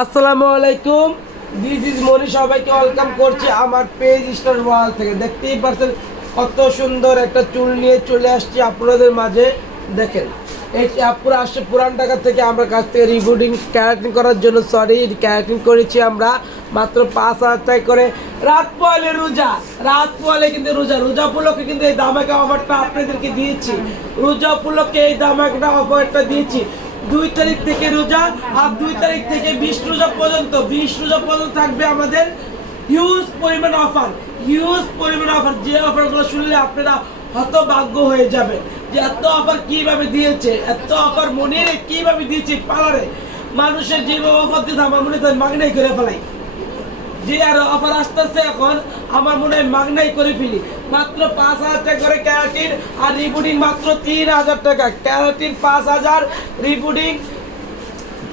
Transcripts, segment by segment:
আসসালামু আলাইকুম, this is মনি। সবাইকে ওয়েলকাম করছি আমার পেজ স্টার ওয়াল থেকে। দেখতেই পাচ্ছেন কত সুন্দর একটা চুল নিয়ে চলে আসছি আপনাদের মাঝে। দেখেন, এই আপুরা আসছে পুরান ঢাকা থেকে আমার কাছ থেকে রিবুটিং ক্যারাটিং করার জন্য। ক্যারাটিং করেছি আমরা মাত্র 5,000 টাকা করে। রাত পোয়ালে কিন্তু রোজা উপলক্ষে কিন্তু এই দামাকা অফারটা আপনাদেরকে দিয়েছি। রোজা উপলক্ষে এই দামাকা অফারটা দিয়েছি। 2 তারিখ থেকে রোজা, আর 2 তারিখ থেকে 20 রোজা পর্যন্ত থাকবে আমাদের হিউজ পরিমাণ অফার। যে অফারগুলো শুনলে আপনারা হতভাগ্য হয়ে যাবে যে এত অফার কিভাবে দিয়েছে, এত অফার মনে কিভাবে দিয়েছে। পার্লারে মানুষের যেভাবে অফার দিতে আমার মনে হয় মাগনাই করে ফেলাই। যে আর অফার আসতেছে এখন আমার মনে হয় মাগনাই করে ফেলি। মাত্র 5,000 টাকা করে ক্যারাটিন, আর রিবুটিং মাত্র 3,000 টাকা। Keratin 5,000, rebooting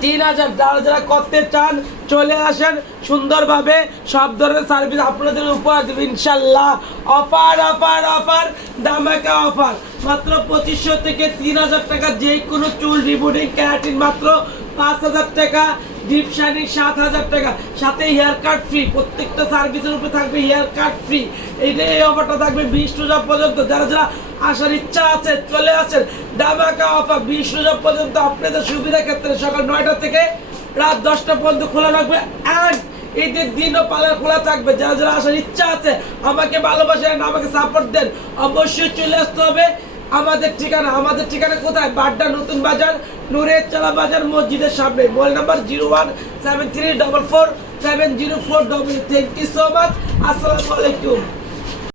3,000। যারা করতে চান চলে আসেন, সুন্দরভাবে সব ধরনের সার্ভিস আপনাদের উপহার দেবে ইনশাল্লাহ। অফার দামাকা অফার। মাত্র 2500 থেকে 3,000 টাকা যে কোনো চুল রিবুটিং ক্যারাটিন মাত্র 5,000 টাকা। ডিপ শাইনিং 7,000 টাকা, সাথে হেয়ার কাট ফ্রি। প্রত্যেকটা সার্ভিসের উপরে থাকবে হেয়ার কাট ফ্রি। এই অফারটা থাকবে 20 রোজা পর্যন্ত। যারা আসার ইচ্ছা আছে চলে আসেন। দামাকা অফার 20 রোজা পর্যন্ত। আপনাদের সুবিধা ক্ষেত্রে সকাল 9টা থেকে রাত 10টা পর্যন্ত খোলা রাখবে। অ্যান্ড ঈদের দিনও পার্লার খোলা থাকবে। যারা আসার ইচ্ছা আছে, আমাকে ভালোবাসেন, আমাকে সাপোর্ট দেন, অবশ্যই চলে আসতে হবে। আমাদের ঠিকানা কোথায়? বাড্ডা নতুন বাজার, নুরের চালা বাজার মসজিদের সামনে। Mobile number 0173447040। Thank you so much. আসসালামু আলাইকুম।